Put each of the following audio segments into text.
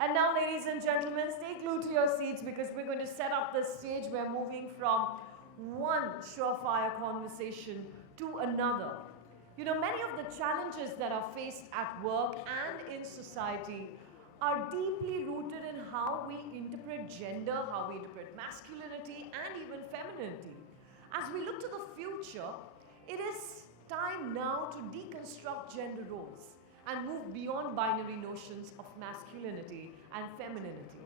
And now, ladies and gentlemen, stay glued to your seats because we're going to set up the stage. We're moving from one surefire conversation to another. You know, many of the challenges that are faced at work and in society are deeply rooted in how we interpret gender, how we interpret masculinity, and even femininity. As we look to the future, it is time now to deconstruct gender roles and move beyond binary notions of masculinity and femininity.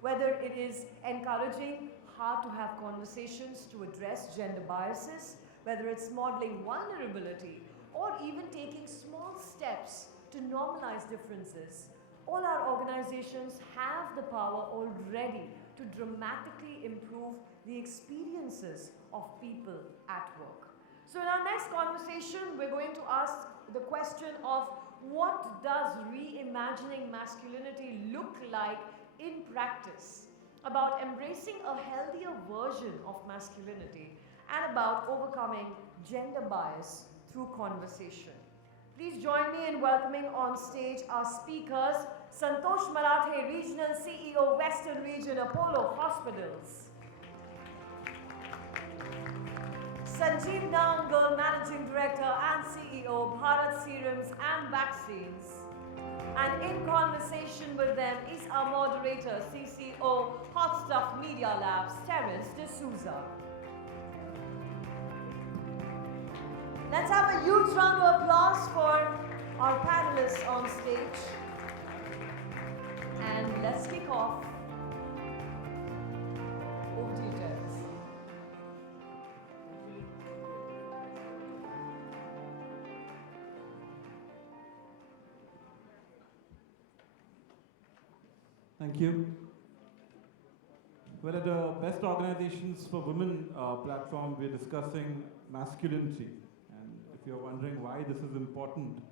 Whether it is encouraging hard to have conversations to address gender biases, whether it's modeling vulnerability, or even taking small steps to normalize differences, all our organizations have the power already to dramatically improve the experiences of people at work. So in our next conversation, we're going to ask the question of what does reimagining masculinity look like in practice, about embracing a healthier version of masculinity, and about overcoming gender bias through conversation. Please join me in welcoming on stage our speakers, Santosh Marathe, Regional CEO, Western Region, Apollo Hospitals. Sanjiv, Navangul, Managing Director and CEO, Bharat, Serums and Vaccines. And in conversation with them is our moderator, CCO, Hotstuff, Medialabs, Terence, Dsouza. Let's have a huge round of applause for our panelists on stage. And let's kick off. Over to you, Terence. Thank you. Well, at the Best Organizations for Women platform, we're discussing masculinity. And if you're wondering why this is important,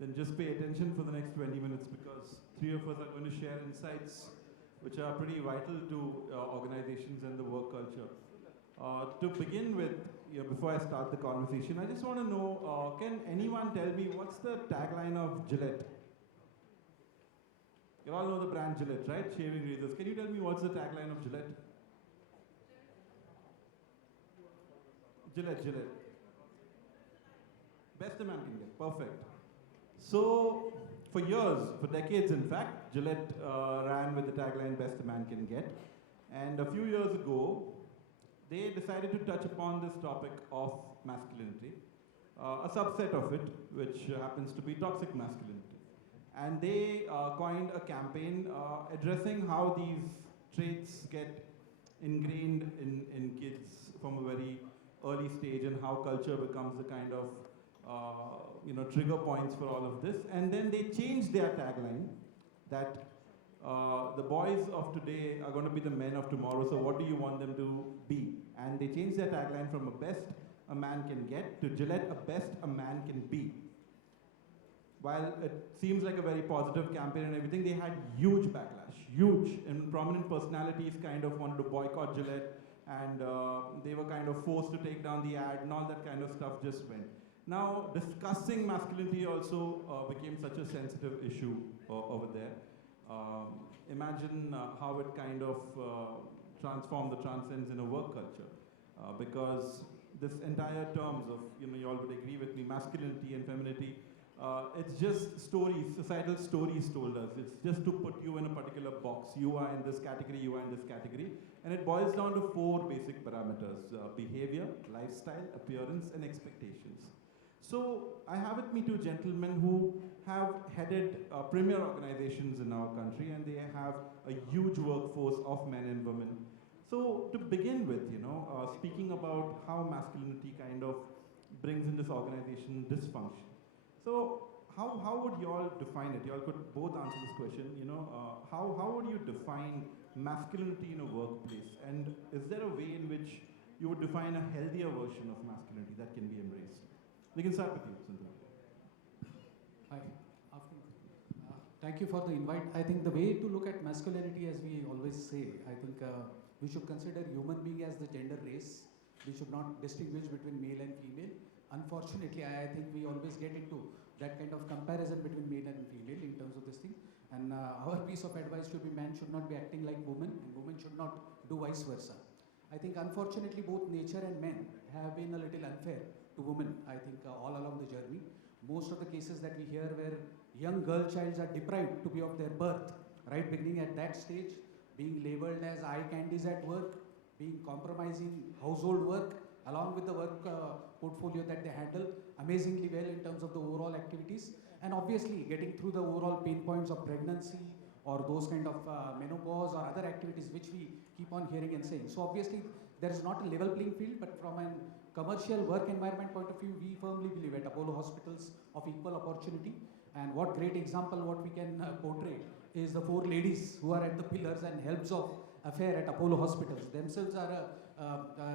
then just pay attention for the next 20 minutes because three of us are going to share insights which are pretty vital to organizations and the work culture. To begin with, before I start the conversation, I just want to know, can anyone tell me what's the tagline of Gillette? You all know the brand Gillette, right? Shaving razors. Can you tell me what's the tagline of Gillette? Gillette. Best a man can get. Perfect. So, for years, for decades in fact, Gillette ran with the tagline Best a man can get. And a few years ago, they decided to touch upon this topic of masculinity, a subset of it, which happens to be toxic masculinity. And they coined a campaign addressing how these traits get ingrained in kids from a very early stage and how culture becomes the kind of trigger points for all of this. And then they changed their tagline that the boys of today are going to be the men of tomorrow, so what do you want them to be? And they changed their tagline from a best a man can get to Gillette, a best a man can be. While it seems like a very positive campaign and everything, they had huge backlash, huge. And prominent personalities kind of wanted to boycott Gillette, and they were kind of forced to take down the ad, and all that kind of stuff just went. Now, discussing masculinity also became such a sensitive issue over there. Imagine how it kind of transformed the transcends in a work culture. Because this entire terms of, you all would agree with me, masculinity and femininity, it's just stories, societal stories told us. It's just to put you in a particular box. You are in this category, you are in this category. And it boils down to four basic parameters: behavior, lifestyle, appearance, and expectations. So I have with me two gentlemen who have headed premier organizations in our country, and they have a huge workforce of men and women. So to begin with, speaking about how masculinity kind of brings in this organization dysfunction. So how would you all define it? You all could both answer this question. How would you define masculinity in a workplace? And is there a way in which you would define a healthier version of masculinity that can be embraced? We can start with you, Santosh. Hi. Thank you for the invite. I think the way to look at masculinity, as we always say, I think we should consider human being as the gender race. We should not distinguish between male and female. Unfortunately, I think we always get into that kind of comparison between male and female in terms of this thing. And our piece of advice should be man should not be acting like woman, and woman should not do vice versa. I think unfortunately both nature and men have been a little unfair to women, I think all along the journey. Most of the cases that we hear where young girl childs are deprived to be of their birth, right beginning at that stage, being labeled as eye candies at work, being compromising household work, along with the work portfolio that they handle amazingly well in terms of the overall activities, and obviously getting through the overall pain points of pregnancy or those kind of menopause or other activities which we keep on hearing and saying. So obviously there is not a level playing field, but from a commercial work environment point of view, we firmly believe at Apollo hospitals of equal opportunity. And what great example what we can portray is the 4 ladies who are at the pillars and helps of affair at Apollo hospitals. Themselves are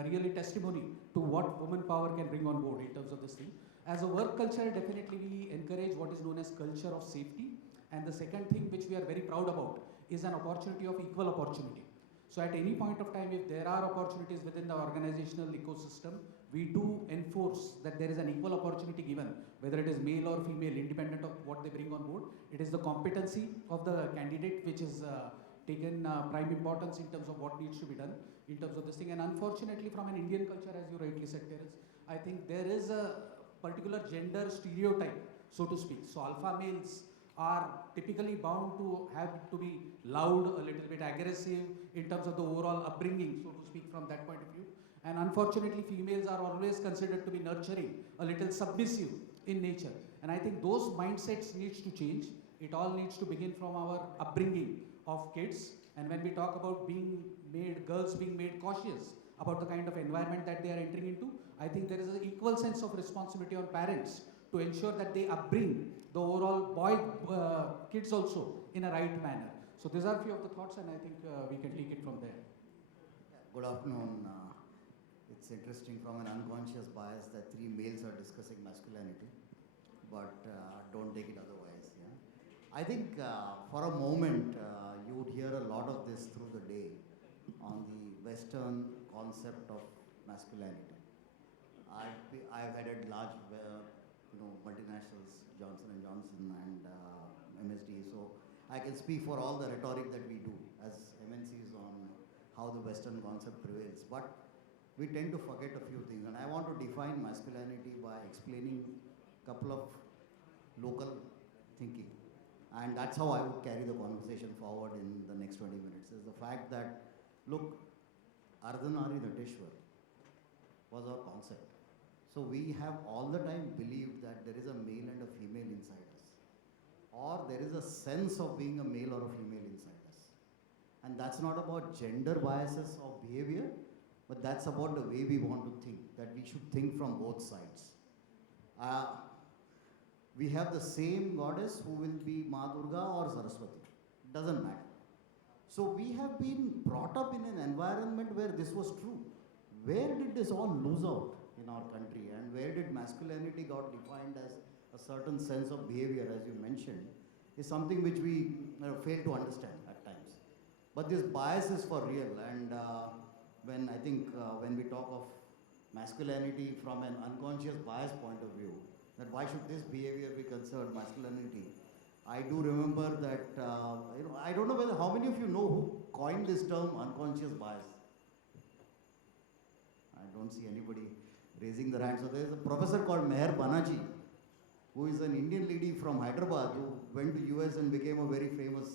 really testimony to what woman power can bring on board in terms of this thing. As a work culture, definitely we encourage what is known as culture of safety. And the second thing which we are very proud about is an opportunity of equal opportunity. So at any point of time, if there are opportunities within the organizational ecosystem, we do enforce that there is an equal opportunity given, whether it is male or female, independent of what they bring on board. It is the competency of the candidate which is taken prime importance in terms of what needs to be done in terms of this thing. And unfortunately, from an Indian culture, as you rightly said, Terence, I think there is a particular gender stereotype, so to speak. So alpha males are typically bound to have to be loud, a little bit aggressive in terms of the overall upbringing, so to speak, from that point of view. And unfortunately, females are always considered to be nurturing, a little submissive in nature. And I think those mindsets needs to change. It all needs to begin from our upbringing of kids. And when we talk about girls being made cautious about the kind of environment that they are entering into, I think there is an equal sense of responsibility on parents to ensure that they upbring the overall kids also in a right manner. So these are a few of the thoughts, and I think we can take it from there. Good afternoon. It's interesting from an unconscious bias that 3 males are discussing masculinity, but don't take it otherwise. Yeah? I think for a moment you would hear a lot of this through the day on the Western concept of masculinity. I've headed large multinationals, Johnson & Johnson and MSD, so I can speak for all the rhetoric that we do as MNCs on how the Western concept prevails. But we tend to forget a few things, and I want to define masculinity by explaining a couple of local thinking. And that's how I would carry the conversation forward in the next 20 minutes, is the fact that, look, Ardhanari Nateshwar was our concept. So we have all the time believed that there is a male and a female inside us, or there is a sense of being a male or a female inside us. And that's not about gender biases of behavior, but that's about the way we want to think, that we should think from both sides. We have the same goddess who will be Ma Durga or Saraswati. It doesn't matter. So we have been brought up in an environment where this was true. Where did this all lose out in our country, and where did masculinity got defined as a certain sense of behavior, as you mentioned, is something which we fail to understand at times. But this bias is for real, and when we talk of masculinity from an unconscious bias point of view, that why should this behavior be considered masculinity? I do remember that, I don't know how many of you know who coined this term unconscious bias. I don't see anybody raising their hand. So there is a professor called Meher Banaji, who is an Indian lady from Hyderabad who went to US and became a very famous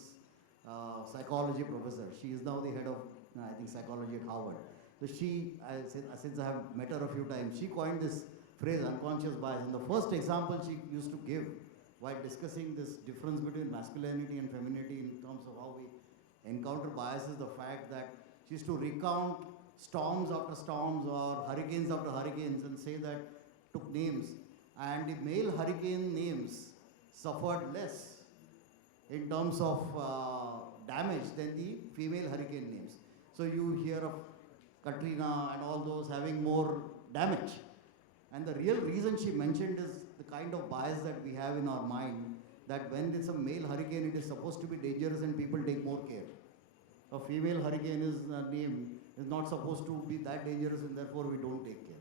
psychology professor. She is now the head of, I think, psychology at Harvard. So she, since I have met her a few times, she coined this phrase unconscious bias. And the first example she used to give while discussing this difference between masculinity and femininity in terms of how we encounter bias is the fact that she used to recount storms after storms or hurricanes after hurricanes and say that took names, and the male hurricane names suffered less in terms of damage than the female hurricane names. So you hear of Katrina and all those having more damage. And the real reason she mentioned is the kind of bias that we have in our mind, that when it's a male hurricane, it is supposed to be dangerous and people take more care. A female hurricane is not supposed to be that dangerous, and therefore we don't take care.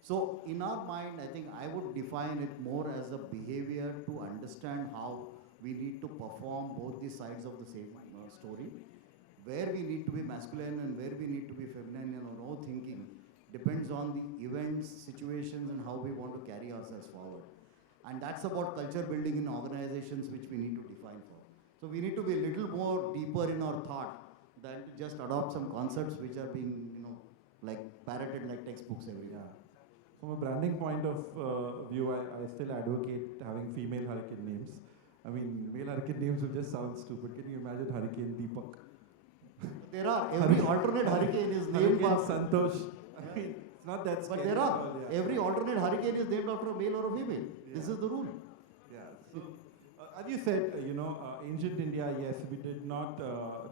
So in our mind, I think I would define it more as a behavior to understand how we need to perform both the sides of the same story. Where we need to be masculine and where we need to be feminine in our own thinking depends on the events, situations, and how we want to carry ourselves forward. And that's about culture building in organizations, which we need to define for. So we need to be a little more deeper in our thought than to just adopt some concepts which are being, like parroted like textbooks everywhere. Yeah. From a branding point of view, I still advocate having female hurricane names. I mean, male hurricane names will just sound stupid. Can you imagine Hurricane Deepak? There are, every alternate hurricane is named Hurricane after. Santosh. I mean, it's not that scary. But there are, yeah. every alternate hurricane is named after a male or a female. Yeah. This is the rule. Yeah. So, as you said, ancient India, yes, we did not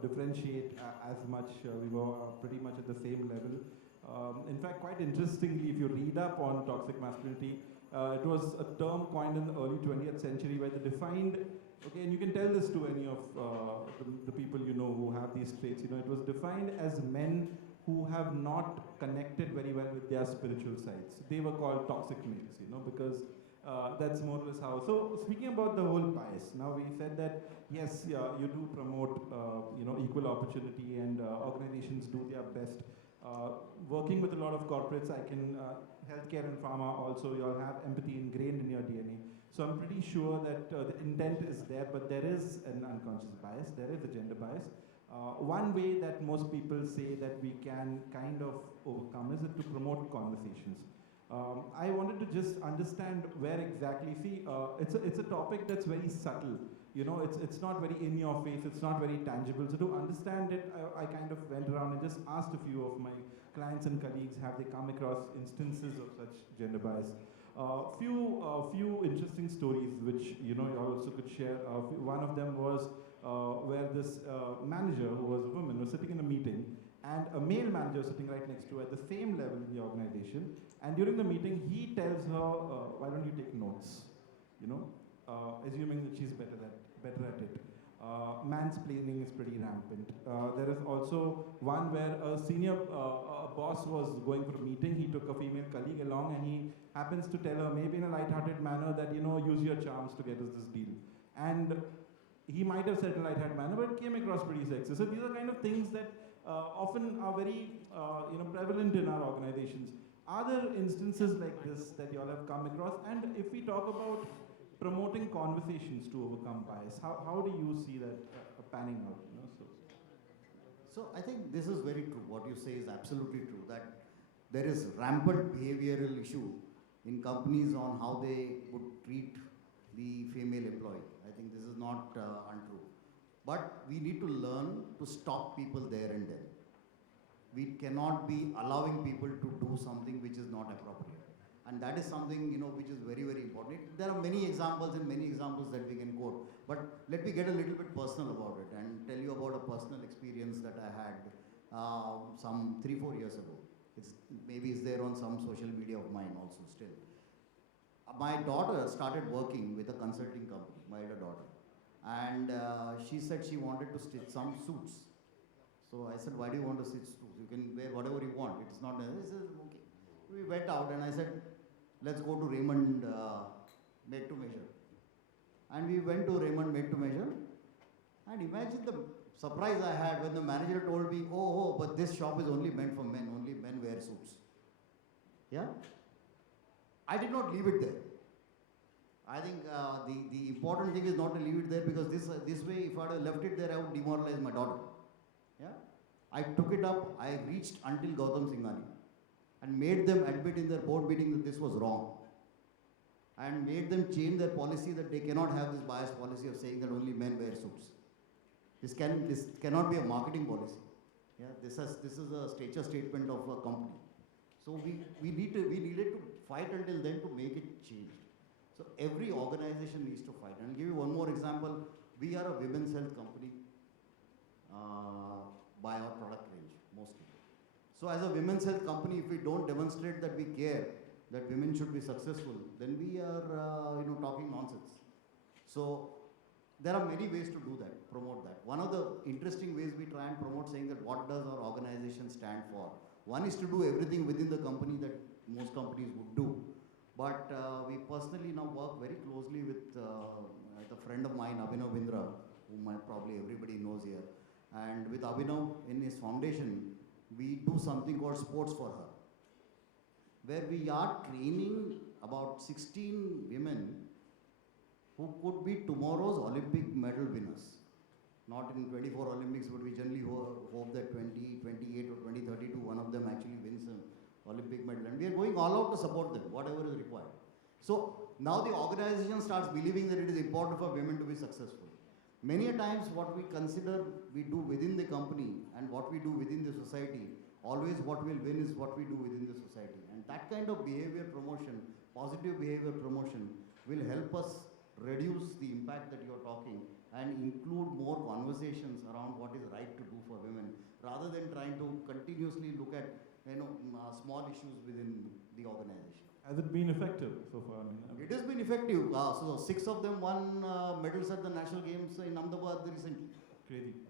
differentiate as much. We were pretty much at the same level. In fact, quite interestingly, if you read up on toxic masculinity, it was a term coined in the early 20th century where they defined, okay, and you can tell this to any of the people you know who have these traits, it was defined as men who have not connected very well with their spiritual sides. They were called toxic males, because that's more or less how. So speaking about the whole bias, now we said that, yes, you do promote, equal opportunity and organizations do their best. Working with a lot of corporates, healthcare and pharma also, you all have empathy ingrained in your DNA. So I'm pretty sure that the intent is there, but there is an unconscious bias, there is a gender bias. One way that most people say that we can kind of overcome is to promote conversations. I wanted to just understand where exactly, it's a topic that's very subtle. It's not very in your face, it's not very tangible. So to understand it, I kind of went around and just asked a few of my clients and colleagues, have they come across instances of such gender bias? Few interesting stories which you also could share. One of them was where this manager, who was a woman, was sitting in a meeting, and a male manager sitting right next to her at the same level in the organization. And during the meeting, he tells her, "Why don't you take notes?" Assuming that she's better at it. Mansplaining is pretty rampant. There is also one where a senior boss was going for a meeting. He took a female colleague along, and he happens to tell her, maybe in a light-hearted manner, that use your charms to get us this deal. And he might have said in a light-hearted manner, but it came across pretty sexist. So these are kind of things that often are very prevalent in our organizations. Are there instances like this that you all have come across? And if we talk about promoting conversations to overcome bias, how do you see that panning out? So I think this is very true. What you say is absolutely true, that there is rampant behavioral issue in companies on how they would treat the female employee. I think this is not untrue. But we need to learn to stop people there and then. We cannot be allowing people to do something which is not appropriate. And that is something, which is very, very important. There are many examples that we can quote. But let me get a little bit personal about it and tell you about a personal experience that I had some 3-4 years ago. Maybe it's there on some social media of mine also still. My daughter started working with a consulting company, my elder daughter. And she said she wanted to stitch some suits. So I said, why do you want to stitch suits? You can wear whatever you want. It's not necessary. She said, okay. We went out and I said, let's go to Raymond Made to Measure. And we went to Raymond Made to Measure. And imagine the surprise I had when the manager told me, oh, but this shop is only meant for men. Only men wear suits. Yeah? I did not leave it there. I think the important thing is not to leave it there, because this way, if I had left it there, I would demoralize my daughter. Yeah? I took it up. I reached until Gautam Singhani and made them admit in their board meeting that this was wrong, and made them change their policy that they cannot have this biased policy of saying that only men wear suits. This cannot be a marketing policy. Yeah? This is a stature statement of a company. So we needed to fight until then to make it change. So every organization needs to fight. And I'll give you one more example. We are a women's health company by our product range, mostly. So as a women's health company, if we don't demonstrate that we care, that women should be successful, then we are talking nonsense. So there are many ways to do that, promote that. One of the interesting ways we try and promote, saying that what does our organization stand for. One is to do everything within the company that most companies would do. But we personally now work very closely with a friend of mine, Abhinav Vindra, whom probably everybody knows here. And with Abhinav in his foundation, we do something called Sports for Her, where we are training about 16 women who could be tomorrow's Olympic medal winners. Not in 24 Olympics, but we generally hope that 2028 or 2032, one of them actually wins an Olympic medal. And we are going all out to support them, whatever is required. So now the organization starts believing that it is important for women to be successful. Many a times what we consider we do within the company and what we do within the society, always what will win is what we do within the society. And that kind of behavior promotion, positive behavior promotion, will help us reduce the impact that you're talking and include more conversations around what is right to do for women, rather than trying to continuously look at small issues within the organization. Has it been effective so far? It has been effective. So 6 of them won medals at the national games in Ahmedabad recently. Crazy.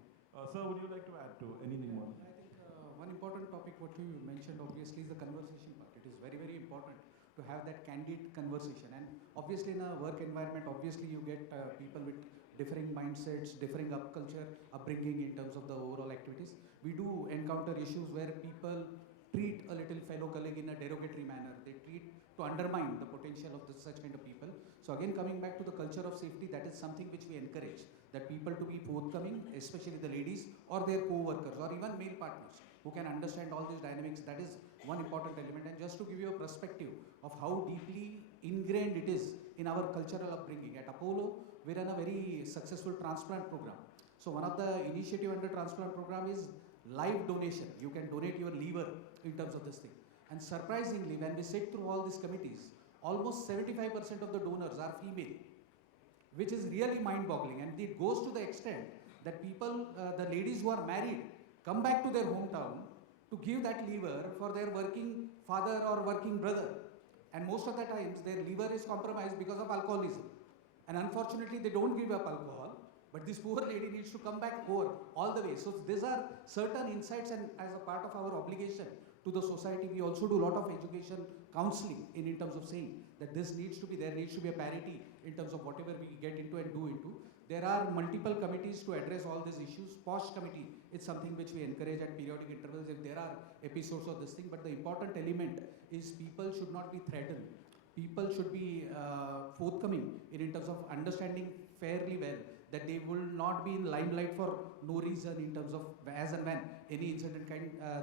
Sir, would you like to add to anything more? I think one important topic what you mentioned obviously is the conversation part. It is very, very important to have that candid conversation. And obviously in a work environment, obviously you get people with differing mindsets, differing upbringing in terms of the overall activities. We do encounter issues where people treat a little fellow colleague in a derogatory manner. They treat to undermine the potential of such kind of people. So again, coming back to the culture of safety, that is something which we encourage, that people to be forthcoming, especially the ladies or their co-workers or even male partners who can understand all these dynamics. That is one important element. And just to give you a perspective of how deeply ingrained it is in our cultural upbringing, at Apollo, we run a very successful transplant program. So one of the initiative under transplant program is live donation. You can donate your liver in terms of this thing. And surprisingly, when we sit through all these committees, almost 75% of the donors are female, which is really mind-boggling. And it goes to the extent that people, the ladies who are married, come back to their hometown to give that liver for their working father or working brother. And most of the times, their liver is compromised because of alcoholism. And unfortunately, they don't give up alcohol, but this poor lady needs to come back over all the way. So these are certain insights, and as a part of our obligation to the society, we also do a lot of education counseling in terms of saying that this needs to be, there needs to be a parity in terms of whatever we get into and do into. There are multiple committees to address all these issues. POSH committee is something which we encourage at periodic intervals if there are episodes of this thing, but the important element is people should not be threatened. People should be forthcoming in terms of understanding fairly well that they will not be in limelight for no reason in terms of as and when any incident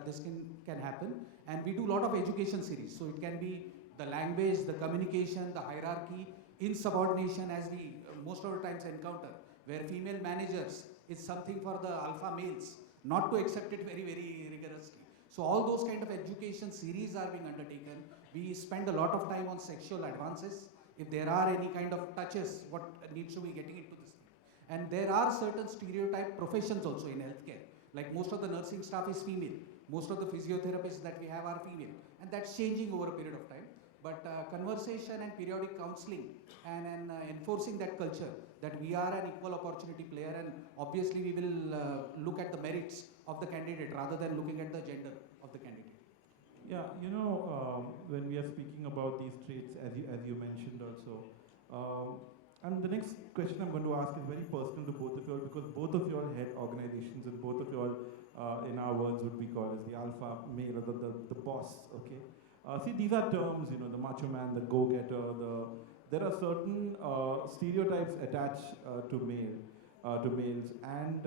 this can happen. And we do a lot of education series. So it can be the language, the communication, the hierarchy, insubordination, as we most of the times encounter, where female managers is something for the alpha males not to accept it very, very rigorously. So all those kind of education series are being undertaken. We spend a lot of time on sexual advances. If there are any kind of touches, what needs to be getting into this. And there are certain stereotype professions also in healthcare. Like most of the nursing staff is female. Most of the physiotherapists that we have are female. And that's changing over a period of time. But conversation and periodic counseling and enforcing that culture that we are an equal opportunity player, and obviously we will look at the merits of the candidate rather than looking at the gender of the candidate. Yeah, when we are speaking about these traits, as you mentioned also, and the next question I'm going to ask is very personal to both of you all, because both of you all head organizations, and both of you all, in our words, would be called as the alpha male, or the boss, okay? See, these are terms, the macho man, the go-getter, there are certain stereotypes attached to males, and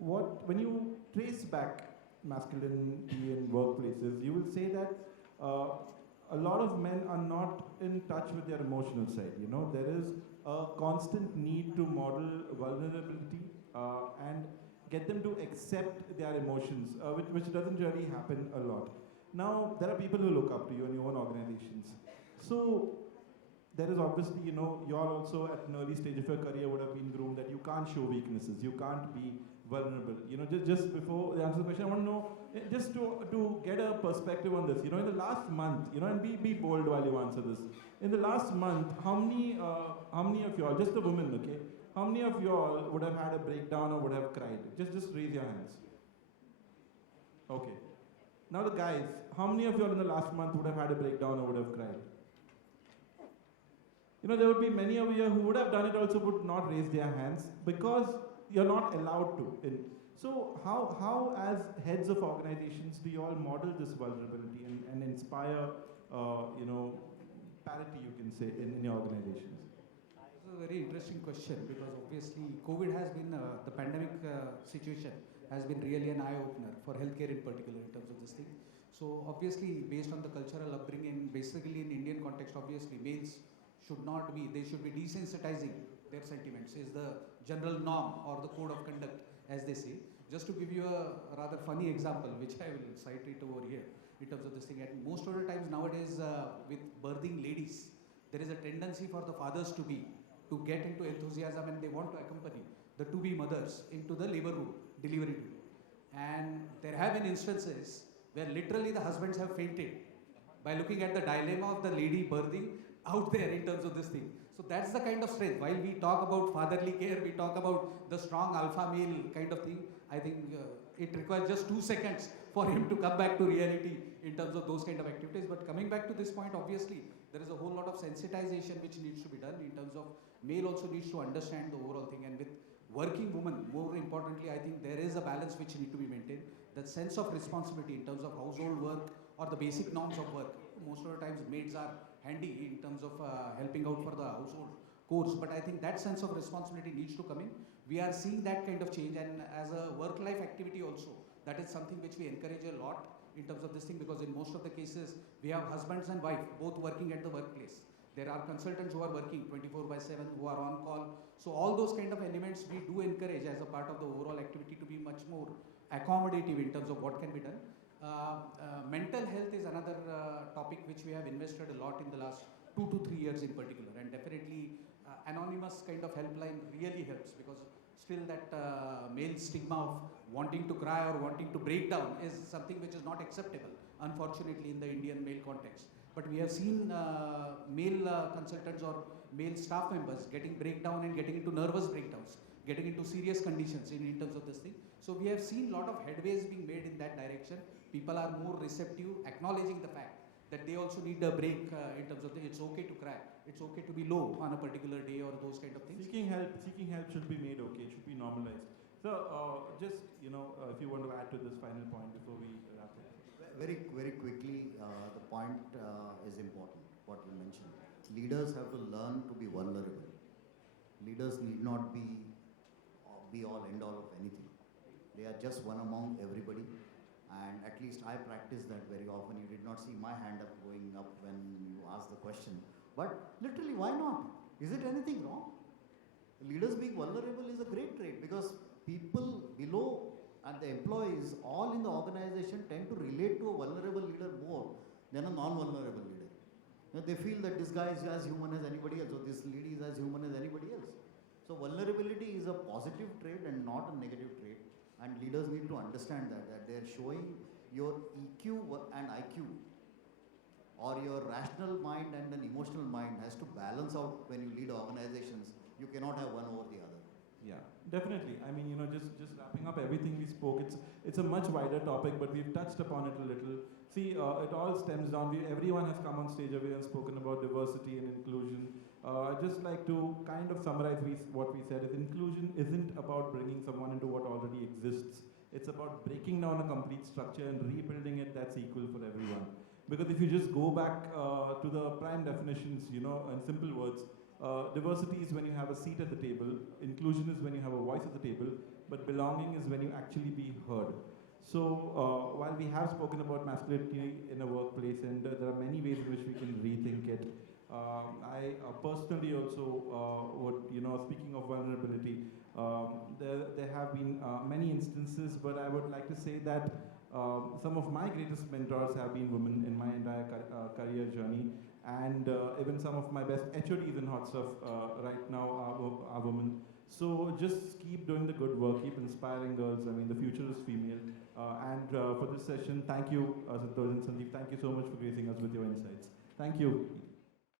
when you trace back masculinity in workplaces, you will say that a lot of men are not in touch with their emotional side. There is a constant need to model vulnerability and get them to accept their emotions, which doesn't really happen a lot. Now, there are people who look up to you in your own organizations. So, there is obviously, you all also at an early stage of your career would have been groomed that you can't show weaknesses, you can't be vulnerable. Just before the answer to the question, I want to know, just to get a perspective on this, in the last month, and be bold while you answer this. In the last month, how many of you all, just the women, okay, how many of you all would have had a breakdown or would have cried? Just raise your hands. Okay. Now the guys, how many of you all in the last month would have had a breakdown or would have cried? there would be many over here who would have done it also would not raise their hands because you're not allowed to. So how as heads of organizations do you all model this vulnerability and inspire, parity, you can say, in your organizations? This is a very interesting question because obviously COVID has been, the pandemic situation has been really an eye-opener for healthcare in particular in terms of this thing. So obviously based on the cultural upbringing, basically in Indian context, obviously males should not be, they should be desensitizing their sentiments is the general norm or the code of conduct as they say. Just to give you a rather funny example, which I will cite it over here in terms of this thing. And most of the times nowadays with birthing ladies, there is a tendency for the fathers to get into enthusiasm and they want to accompany the to-be mothers into the labor room, delivery room. And there have been instances where literally the husbands have fainted by looking at the dilemma of the lady birthing out there in terms of this thing. So that's the kind of strength. While we talk about fatherly care, we talk about the strong alpha male kind of thing, I think it requires just 2 seconds for him to come back to reality in terms of those kind of activities. But coming back to this point, obviously, there is a whole lot of sensitization which needs to be done in terms of male also needs to understand the overall thing. And with working women, more importantly, I think there is a balance which need to be maintained. That sense of responsibility in terms of household work or the basic norms of work. Most of the times maids are handy in terms of helping out for the household chores, but I think that sense of responsibility needs to come in. We are seeing that kind of change, and as a work-life activity also, that is something which we encourage a lot in terms of this thing, because in most of the cases, we have husbands and wife both working at the workplace. There are consultants who are working 24/7, who are on call. So all those kind of elements we do encourage as a part of the overall activity to be much more accommodative in terms of what can be done. Mental health is another topic which we have invested a lot in the last 2 to 3 years in particular, and definitely anonymous kind of helpline really helps, because still that male stigma of wanting to cry or wanting to break down is something which is not acceptable, unfortunately, in the Indian male context. But we have seen male consultants or male staff members getting breakdown and getting into nervous breakdowns, getting into serious conditions in terms of this thing. So we have seen a lot of headways being made in that direction. People are more receptive, acknowledging the fact that they also need a break in terms of it's okay to cry, it's okay to be low on a particular day or those kind of things. Seeking help should be made okay, it should be normalized. So just, if you want to add to this final point before we wrap up. Very, very quickly, the point is important, what you mentioned. Leaders have to learn to be vulnerable. Leaders need not be all end all of anything. They are just one among everybody, and at least I practice that very often. You did not see my hand up going up when you asked the question, but literally, why not? Is it anything wrong? Leaders being vulnerable is a great trait, because people below and the employees all in the organization tend to relate to a vulnerable leader more than a non-vulnerable leader. They feel that this guy is as human as anybody else, or this lady is as human as anybody else. So vulnerability is a positive trait and not a negative trait, and leaders need to understand that they're showing your EQ and IQ, or your rational mind and an emotional mind has to balance out when you lead organizations. You cannot have one over the other. Yeah, definitely. I mean, just wrapping up everything we spoke, it's a much wider topic, but we've touched upon it a little. See, it all stems down. Everyone has come on stage, everyone has spoken about diversity and inclusion. I'd just like to kind of summarize what we said. Is inclusion isn't about bringing someone into what already exists. It's about breaking down a complete structure and rebuilding it that's equal for everyone. Because if you just go back to the prime definitions, in simple words, diversity is when you have a seat at the table, inclusion is when you have a voice at the table, but belonging is when you actually be heard. So while we have spoken about masculinity in a workplace, and there are many ways in which we can rethink it, I personally also would, speaking of vulnerability, there have been many instances, but I would like to say that some of my greatest mentors have been women in my entire career journey, and even some of my best HODs in Hotstuff right now are women. So just keep doing the good work, keep inspiring girls. I mean, the future is female. And for this session, thank you, Santosh and Sanjiv. Thank you so much for gracing us with your insights. Thank you.